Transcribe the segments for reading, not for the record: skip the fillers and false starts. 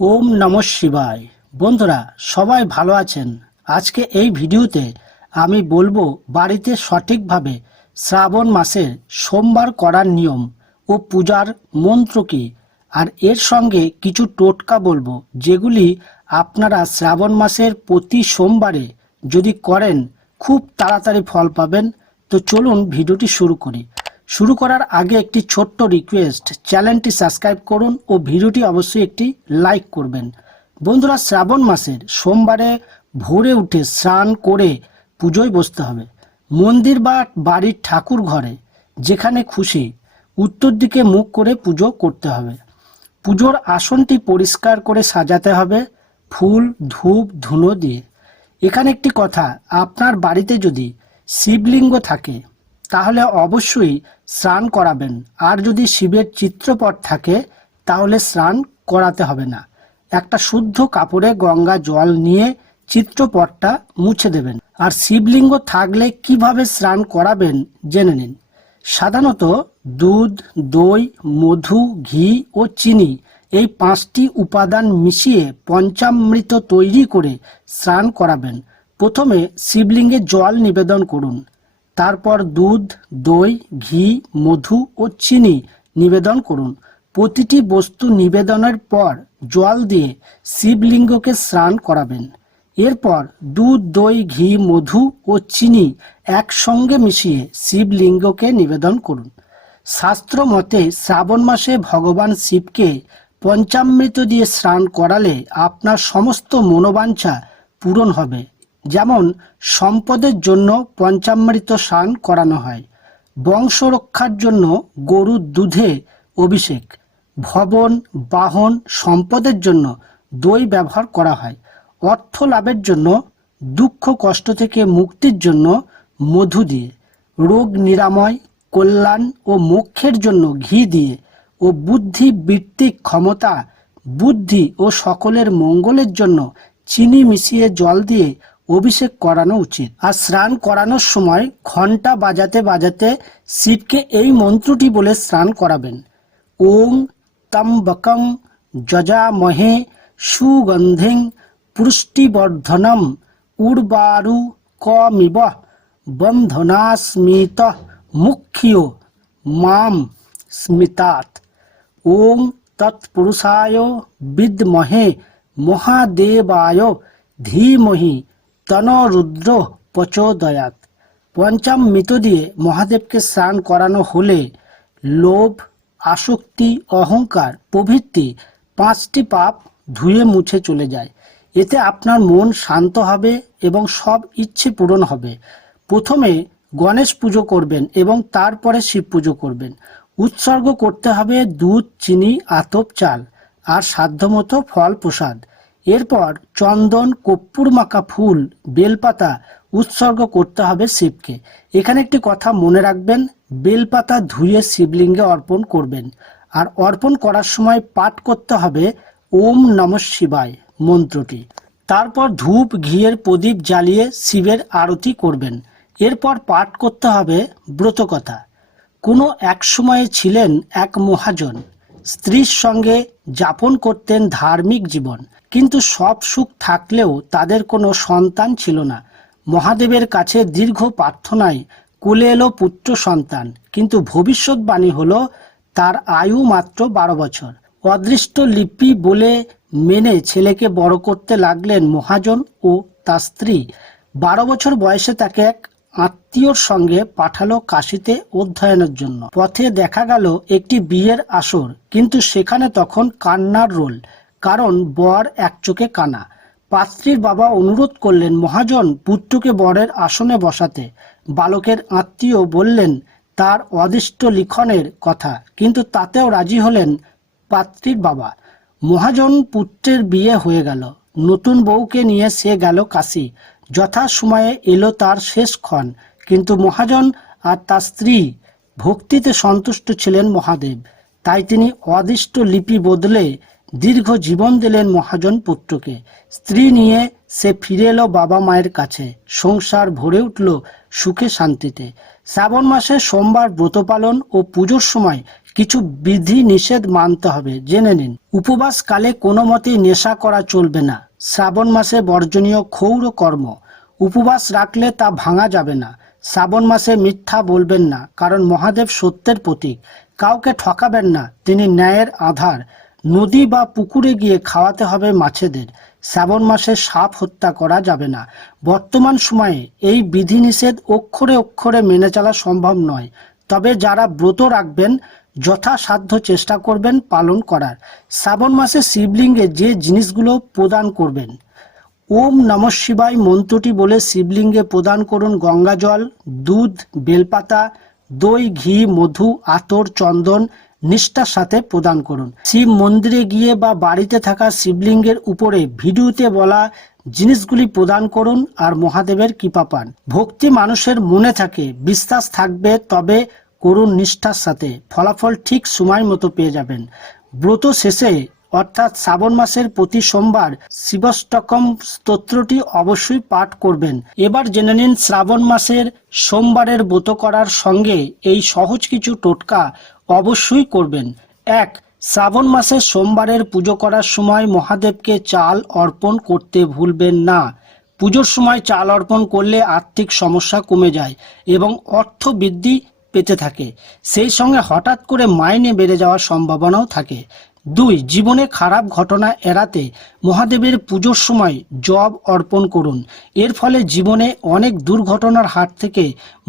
ওম নমঃ শিবায়। বন্ধুরা সবাই ভালো আছেন? আজকে এই ভিডিওতে আমি বলবো বাড়িতে সঠিকভাবে শ্রাবণ মাসের সোমবার করার নিয়ম ও পূজার মন্ত্র কি, আর এর সঙ্গে কিছু টোটকা বলবো যেগুলি আপনারা শ্রাবণ মাসের প্রতি সোমবারে যদি করেন খুব তাড়াতাড়ি ফল পাবেন। তো চলুন ভিডিওটি শুরু করি। শুরু করার আগে একটি ছোট্ট রিকোয়েস্ট, চ্যানেলটি সাবস্ক্রাইব করুন ও ভিডিওটি অবশ্যই একটি লাইক করবেন। বন্ধুরা, শ্রাবণ মাসের সোমবারে ভোরে উঠে স্নান করে পুজোয় বসতে হবে। মন্দির বা বাড়ির ঠাকুর ঘরে যেখানে খুশি উত্তর দিকে মুখ করে পুজো করতে হবে। পুজোর আসনটি পরিষ্কার করে সাজাতে হবে ফুল ধূপ ধুনো দিয়ে। এখানে একটি কথা, আপনার বাড়িতে যদি শিবলিঙ্গ থাকে তাহলে অবশ্যই স্নান করাবেন, আর যদি শিবের চিত্রপট থাকে তাহলে স্নান করাতে হবে না। একটা শুদ্ধ কাপড়ে গঙ্গা জল নিয়ে চিত্রপটটা মুছে দেবেন। আর শিবলিঙ্গ থাকলে কিভাবে স্নান করাবেন জেনে নিন। সাধারণত দুধ, দই, মধু, ঘি ও চিনি এই 5টি উপাদান মিশিয়ে পঞ্চামৃত তৈরি করে স্নান করাবেন। প্রথমে শিবলিঙ্গে জল নিবেদন করুন, তারপর দুধ, দই, ঘি, মধু ও চিনি নিবেদন করুন। প্রতিটি বস্তু নিবেদনের পর জল দিয়ে শিবলিঙ্গকে স্নান করাবেন। এরপর দুধ, দই, ঘি, মধু ও চিনি একসঙ্গে মিশিয়ে শিবলিঙ্গকে নিবেদন করুন। শাস্ত্র মতে শ্রাবণ মাসে ভগবান শিবকে পঞ্চামৃত দিয়ে স্নান করালে আপনার সমস্ত মনোবাঞ্ছা পূরণ হবে। যেমন সম্পদের জন্য পঞ্চামৃত স্নান করানো হয়, বংশ রক্ষার জন্য গরুর দুধে অভিষেক, ভবন বাহন সম্পদের জন্য দই ব্যবহার করা হয়, অর্থ লাভের জন্য, দুঃখ কষ্ট থেকে মুক্তির জন্য মধু দিয়ে, রোগ নিরাময়, কল্যাণ ও মোক্ষের জন্য ঘি দিয়ে, ও বুদ্ধি বৃত্তিক ক্ষমতা, বুদ্ধি ও সকলের মঙ্গলের জন্য চিনি মিশিয়ে জল দিয়ে অভিষেক করানো উচিত। আর স্নান করানোর সময় ঘণ্টা বাজাতে বাজাতে শিবকে এই মন্ত্রটি বলে স্নান করাবেন। ওং ত্র্যম্বকং যজামহে সুগন্ধিং পুষ্টিবর্ধনম উর্বারুকমিব বন্ধনাস্মিত মুখ্যো মাম স্মিতাৎ। ওং তৎপুরুষায় বিদ্মহে মহাদেবায় ধীমহি তনরুদ্র প্রচোদয়াৎ। পঞ্চামৃত দিয়ে মহাদেবকে স্নান করানো হলে লোভ, আসক্তি, অহংকার প্রভৃতি 5টি পাপ ধুয়ে মুছে চলে যায়। এতে আপনার মন শান্ত হবে এবং সব ইচ্ছে পূরণ হবে। প্রথমে গণেশ পুজো করবেন এবং তারপরে শিব পুজো করবেন। উৎসর্গ করতে হবে দুধ, চিনি, আতপ চাল আর সাধ্যমতো ফল প্রসাদ। এরপর চন্দন, কর্পূর মাখা ফুল, বেলপাতা উৎসর্গ করতে হবে শিবকে। এখানে একটি কথা মনে রাখবেন, বেলপাতা ধুয়ে শিবলিঙ্গে অর্পণ করবেন। আর অর্পণ করার সময় পাঠ করতে হবে ওম নমঃ শিবায় মন্ত্রটি। তারপর ধূপ ঘিয়ের প্রদীপ জ্বালিয়ে শিবের আরতি করবেন। এরপর পাঠ করতে হবে ব্রতকথা। কোনো এক সময়ে ছিলেন এক মহাজন, স্ত্রীর সঙ্গে যাপন করতেন ধার্মিক জীবন, কিন্তু সব সুখ থাকলেও তাদের কোনো সন্তান ছিল না। মহাদেবের কাছে দীর্ঘ প্রার্থনায় কোলে এলো পুত্র সন্তান, কিন্তু ভবিষ্যৎবাণী হলো তার আয়ু মাত্র 12 বছর। অদৃষ্ট লিপি বলে মেনে ছেলেকে বড় করতে লাগলেন মহাজন ও তার স্ত্রী। 12 বছর বয়সে তাকে এক আত্মীয়র সঙ্গে পাঠালো কাশিতে অধ্যয়নের জন্য। পথে দেখা গেল একটি বিয়ের আসর, কিন্তু সেখানে তখন কান্নার রোল, কারণ বর এক চোখে কানা। পাত্রীর বাবা অনুরোধ করলেন মহাজন পুত্রকে বরের আসনে বসাতে। বালকের আত্মীয় বললেন তার অদৃষ্ট লিখনের কথা, কিন্তু তাতেও রাজি হলেন পাত্রীর বাবা। মহাজন পুত্রের বিয়ে হয়ে গেল। নতুন বউকে নিয়ে সে গেল কাশী। যথা সময়ে এলো তার শেষ ক্ষণ, কিন্তু মহাজন আর তার স্ত্রী ভক্তিতে সন্তুষ্ট ছিলেন মহাদেব। তাই তিনি অদৃষ্ট লিপি বদলে দীর্ঘ জীবন দিলেন মহাজন পুত্রকে। স্ত্রী নিয়ে সে ফিরে এলো বাবা মায়ের কাছে। সংসার ভরে উঠল সুখে শান্তিতে। শ্রাবণ মাসে সোমবার ব্রত পালন ও পুজোর সময় কিছু বিধি নিষেধ মানতে হবে, জেনে নিন। উপবাস কালে কোনো মতেই নেশা করা চলবে না। শ্রাবণ মাসে বর্জনীয় ক্ষৌর কর্ম। উপবাস রাখলে তা ভাঙা যাবে না। শ্রাবণ মাসে মিথ্যা বলবেন না, কারণ মহাদেব সত্যের প্রতীক। কাউকে ঠকাবেন না, তিনি ন্যায়ের আধার। নদী বা পুকুরে গিয়ে খাওয়াতে হবে মাছেদের। শ্রাবণ মাসে সাপ হত্যা করা যাবে না। বর্তমান সময়ে এই বিধিনিষেধ অক্ষরে অক্ষরে মেনে চলা সম্ভব নয়, তবে যারা ব্রত রাখবেন যথাসাধ্য চেষ্টা করবেন পালন করার। শ্রাবণ মাসে শিবলিঙ্গে যে জিনিসগুলো প্রদান করবেন: ওম নমঃ শিবায় মন্ত্রটি বলে শিবলিঙ্গে প্রদান করুন গঙ্গা জল, দুধ, বেলপাতা, দই, ঘি, মধু, আতর, চন্দন নিষ্ঠার সাথে প্রদান করুন। শিব মন্দিরে গিয়ে বা বাড়িতে থাকা শিবলিঙ্গের উপরে ভিডিওতে বলা জিনিসগুলি প্রদান করুন আর মহাদেবের কৃপা পান। ভক্তি মানুষের মনে থাকে, বিশ্বাস থাকবে, তবে করুন নিষ্ঠার সাথে। ফলাফল ঠিক সময় মতো পেয়ে যাবেন। ব্রত শেষে অর্থাৎ শ্রাবণ মাসের প্রতি সোমবার শিবষ্টকম স্তোত্রটি অবশ্যই পাঠ করবেন। এবার জেনে নিন শ্রাবণ মাসের সোমবারের ব্রত করার সঙ্গে এই সহজ কিছু টোটকা অবশ্যই করবেন। 1. শ্রাবণ মাসের সোমবারের পুজো করার সময় মহাদেবকে চাল অর্পণ করতে ভুলবেন না। পুজোর সময় চাল অর্পণ করলে আর্থিক সমস্যা কমে যায় এবং অর্থ বৃদ্ধি পেতে থাকে। সেই সঙ্গে হঠাৎ করে মাইনে বেড়ে যাওয়ার সম্ভাবনাও থাকে। 2. জীবনে খারাপ ঘটনা এড়াতে মহাদেবের পুজোর সময় জব অর্পণ করুন। এর ফলে জীবনে অনেক দুর্ঘটনার হাত থেকে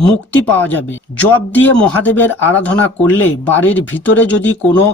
মুক্তি পাওয়া যাবে। জব দিয়ে মহাদেবের আরাধনা করলে বাড়ির ভিতরে যদি কোনো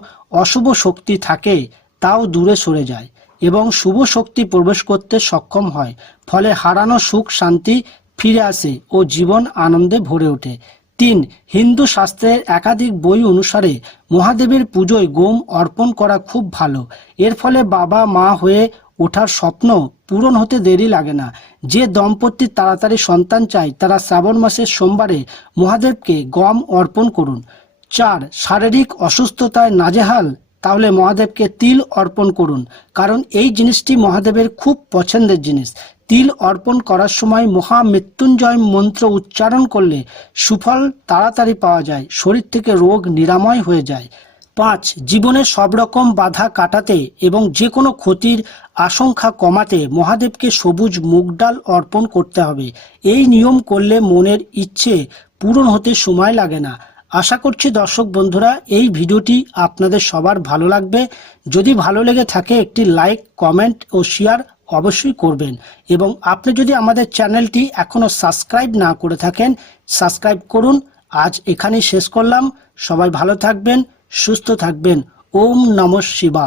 অশুভ শক্তি থাকে তাও দূরে সরে যায় এবং শুভ শক্তি প্রবেশ করতে সক্ষম হয়। ফলে হারানো সুখ শান্তি ফিরে আসে ও জীবন আনন্দে ভরে ওঠে। 3. হিন্দু শাস্ত্রের একাধিক বই অনুসারে মহাদেবের পুজোয় গম অর্পণ করা খুব ভালো। এর ফলে বাবা মা হয়ে ওঠার স্বপ্ন পূরণ হতে দেরি লাগে না। যে দম্পতি তাড়াতাড়ি সন্তান চায় তারা শ্রাবণ মাসের সোমবারে মহাদেবকে গম অর্পণ করুন। 4. শারীরিক অসুস্থতায় নাজেহাল, তাহলে মহাদেবকে তিল অর্পণ করুন, কারণ এই জিনিসটি মহাদেবের খুব পছন্দের জিনিস। তিল অর্পণ করার সময় মহামৃত্যুঞ্জয় মন্ত্র উচ্চারণ করলে সুফল তাড়াতাড়ি পাওয়া যায়, শরীর থেকে রোগ নিরাময় হয়ে যায়। 5. জীবনের সব রকম বাধা কাটাতে এবং যে কোনো ক্ষতির আশঙ্কা কমাতে মহাদেবকে সবুজ মুগ ডাল অর্পণ করতে হবে। এই নিয়ম করলে মনের ইচ্ছে পূরণ হতে সময় লাগে না। আশা করছি দর্শক বন্ধুরা এই ভিডিওটি আপনাদের সবার ভালো লাগবে। যদি ভালো লেগে থাকে একটি লাইক, কমেন্ট ও শেয়ার অবশ্যই করবেন এবং আপনি যদি আমাদের চ্যানেলটি এখনো সাবস্ক্রাইব না করে থাকেন সাবস্ক্রাইব করুন। আজ এখানেই শেষ করলাম। সবাই ভালো থাকবেন, সুস্থ থাকবেন। ওম নমঃ শিবায়।